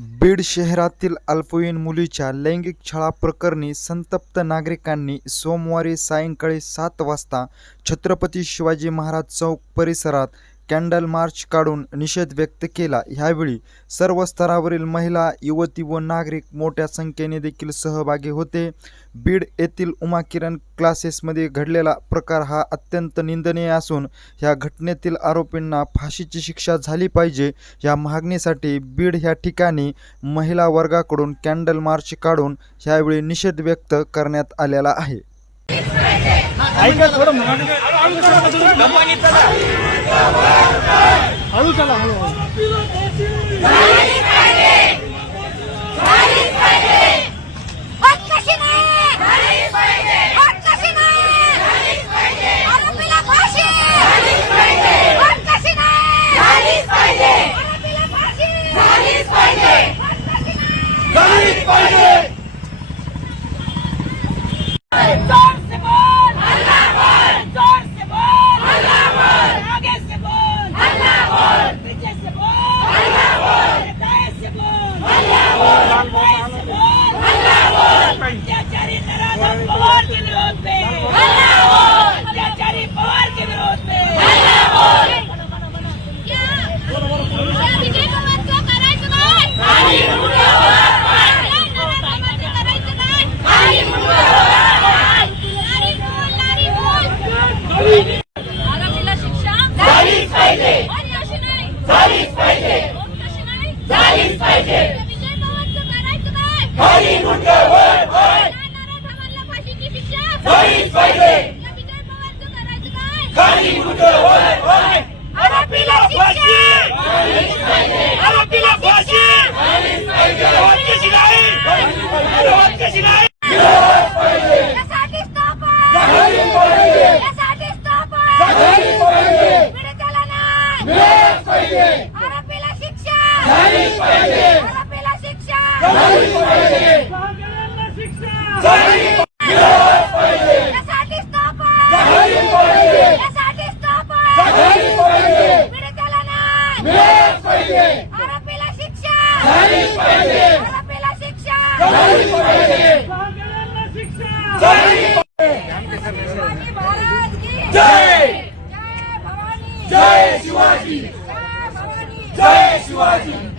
बीड शहरातील अल्पवयीन मुलीच्या लैंगिक छळा प्रकरणी संतप्त नागरिकांनी सोमवारी सायंकाळी सात वाजता छत्रपती शिवाजी महाराज चौक परिसरात कॅन्डल मार्च काढून निषेध व्यक्त केला. ह्यावेळी सर्व स्तरावरील महिला युवती व नागरिक मोठ्या संख्येने देखील सहभागी होते. बीड येथील उमा किरण क्लासेसमध्ये घडलेला प्रकार हा अत्यंत निंदनीय असून ह्या घटनेतील आरोपींना फाशीची शिक्षा झाली पाहिजे या मागणीसाठी बीड ह्या ठिकाणी महिला वर्गाकडून कॅन्डल मार्च काढून ह्यावेळी निषेध व्यक्त करण्यात आलेला आहे. ऐका थोडं मराठी हळू चला हळू चला आरोपीला शिक्षा. झालीच पाहिजे. आणि अशी नाही. झालीच पाहिजे. कशी नाही? झालीच पाहिजे. विजय पवारचं करायचं काय खाली मुंडे होय होय. नराधमांना फाशीची शिक्षा. झालीच पाहिजे. विजय पवारचं करायचं काय खाली मुंडे होय होय. आरोपीला फाशी झालीच पाहिजे. आरोपीला शिक्षा. झालीच पाहिजे. आरोपीला शिक्षा. झालीच पाहिजे. भांगड्यांना शिक्षा. झाली पाहिजे. यासाठी स्टॉप आरोपीला शिक्षा. झालीच पाहिजे. जय. जय भवानी. जय शिवाजी. जय शिवाजी.